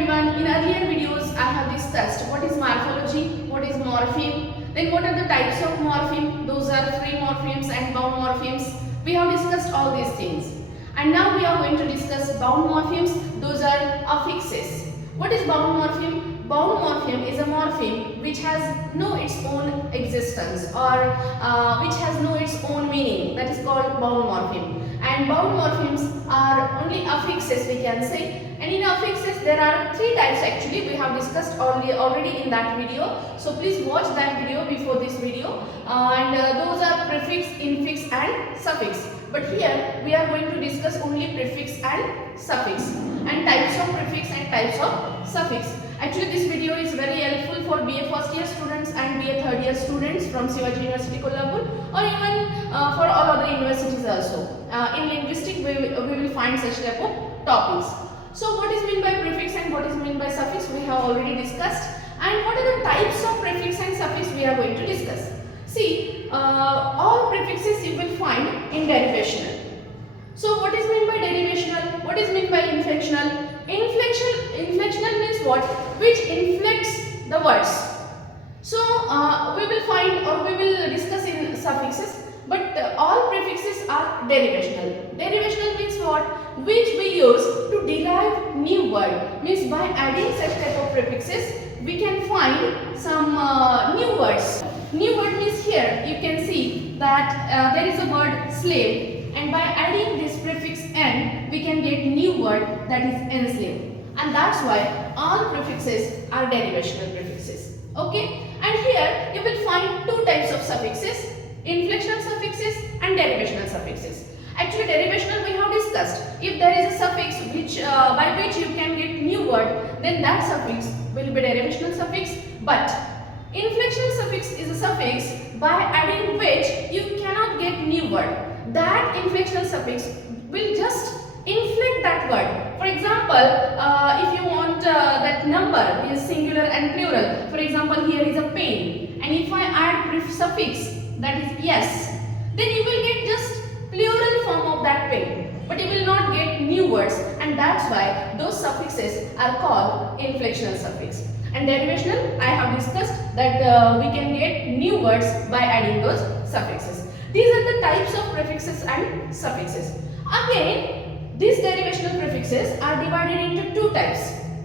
everyone. In earlier videos, I have discussed what is morphology, what is morpheme, then what are the types of morpheme. Those are free morphemes and bound morphemes. We have discussed all these things. And now we are going to discuss bound morphemes. Those are affixes. What is bound morpheme? Bound morpheme is a morpheme which has no its own existence or which has no its own meaning. That is called bound morpheme. And bound morphemes are only affixes, we can say. And in affixes there are three types actually. We have discussed already in that video. So please watch that video before this video. Those are prefix, infix and suffix. But here we are going to discuss only prefix and suffix and types of prefix and types of suffix. Actually this video is very helpful for B.A. first year students and B.A. third year students from Shivaji University Kolhapur, or even for all other universities also. In linguistics we will find such type of topics. So what is meant by prefix and what is meant by suffix we have already discussed, and what are the types of prefix and suffix we are going to discuss. See, all prefixes you will find in derivational. So what is meant by derivational? What is meant by inflectional? Inflectional means what? Which inflects the words. So we will find or we will discuss in suffixes, but all prefixes are derivational. Derivational means what? Which we use to derive new word. Means by adding such type of prefixes we can find some new words. New word means here you can see that there is a word slave, and by adding this prefix n we can get new word that is enslave, and that's why all prefixes are derivational prefixes. Okay, and here you will find two types of suffixes: inflectional suffixes and derivational suffixes. Actually derivational we have discussed. If there is a suffix which by which you can get new word, then that suffix will be derivational suffix. But inflectional suffix is a suffix by adding which you cannot get new word. That inflectional suffix will just inflect that word. For example, if you want that number is singular and plural. For example, here is a pen, and if I add suffix that is yes, then you will get just plural form of that pen, but you will not get new words, and that's why those suffixes are called inflectional suffix. And derivational, I have discussed that we can get new words by adding those suffixes. These are the types of prefixes and suffixes. Again, these derivational prefixes are divided into two types: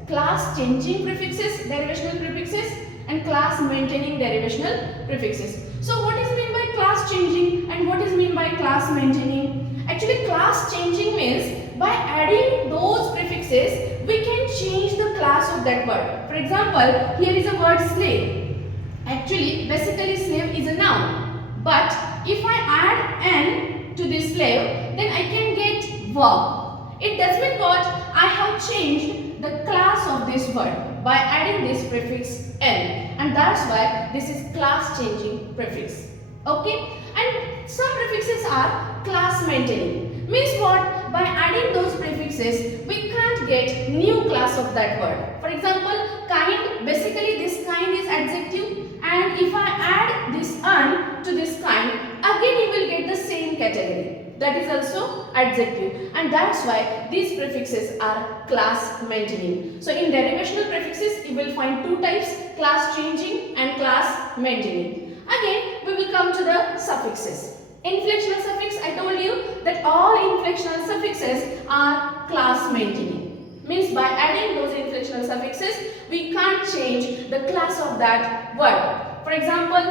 class changing prefixes, derivational prefixes, and class maintaining derivational prefixes. So what is meant by class changing and what is meant by class maintaining? Actually class changing means by adding those prefixes we can change the class of that word. For example, here is a word slave. Actually basically slave is a noun, but if I add n to this slave, then I can get verb. It does mean what? I have changed the class of this word by adding this prefix n, and that's why this is class changing prefix. Okay, and some prefixes are class maintaining. Means what? By adding those prefixes we can't get new class of that word. For example, kind, basically this kind is adjective, and if I add this un to this kind, again you will get the same category. That is also adjective, and that's why these prefixes are class maintaining. So in derivational prefixes you will find two types: class changing and class maintaining. Again we will come to the suffixes. Inflectional suffix, I told you that all inflectional suffixes are class maintaining. Means by adding those inflectional suffixes we can't change the class of that word. For example,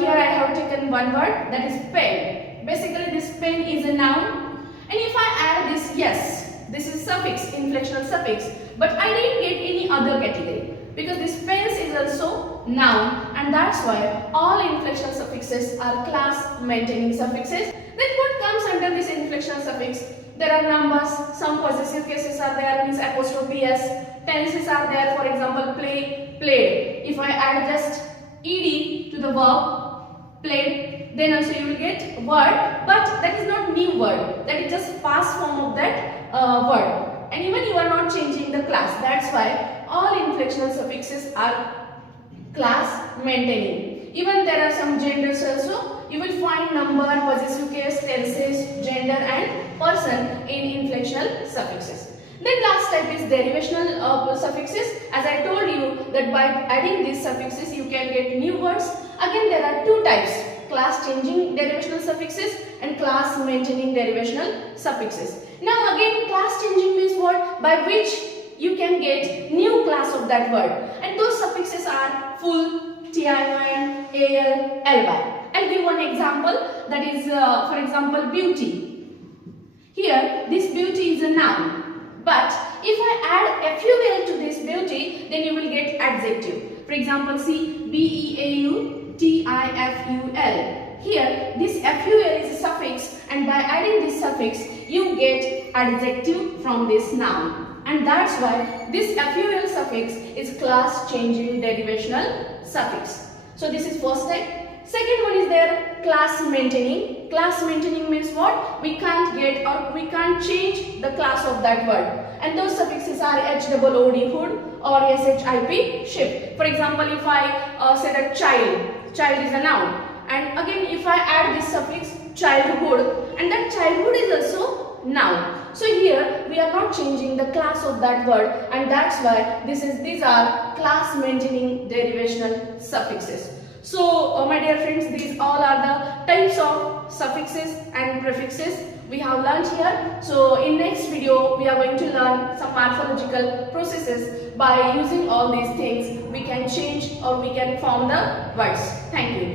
here I have taken one word, that is pen. Basically this pen is a noun, and if I add this yes, this is suffix, inflectional suffix, but I didn't get any other category because this pens is also noun, and that's why all inflectional suffixes are class maintaining suffixes. Then what comes under this inflectional suffix? There are numbers, some possessive cases are there, means apostrophe s, tenses are there, for example play, played. If I add just ed to the verb played, then also you will get word, but that is not new word, that is just past form of that word, and even you are not changing the class. That's why all inflectional suffixes are class maintaining. Even there are some genders also. You will find number, possessive case, tenses, gender and person in inflectional suffixes. Then last type is derivational suffixes. As I told you that by adding these suffixes you can get new words. Again there are two types, class changing derivational suffixes and class maintaining derivational suffixes. Now again class changing means what? By which you can get new class of that word, and those suffixes are full, TION, AL, LY. I'll give one example, that is for example beauty. Here this beauty is a noun. But if I add FUL to this beauty, then you will get adjective. For example, see B.A.I Here, this FUL is a suffix, and by adding this suffix, you get adjective from this noun. And that's why this FUL suffix is class changing derivational suffix. So this is first type. Second one is there, class maintaining. Class maintaining means what? We can't get or we can't change the class of that word. And those suffixes are HOOD, hood, or SHIP, ship. For example, if I say that child is a noun. And again, if I add this suffix childhood, and that childhood is also noun. So here we are not changing the class of that word, and that's why these are class maintaining derivational suffixes. So my dear friends, these all are the types of suffixes and prefixes we have learned here. So in next video we are going to learn some morphological processes. By using all these things we can change or we can form the words. Thank you.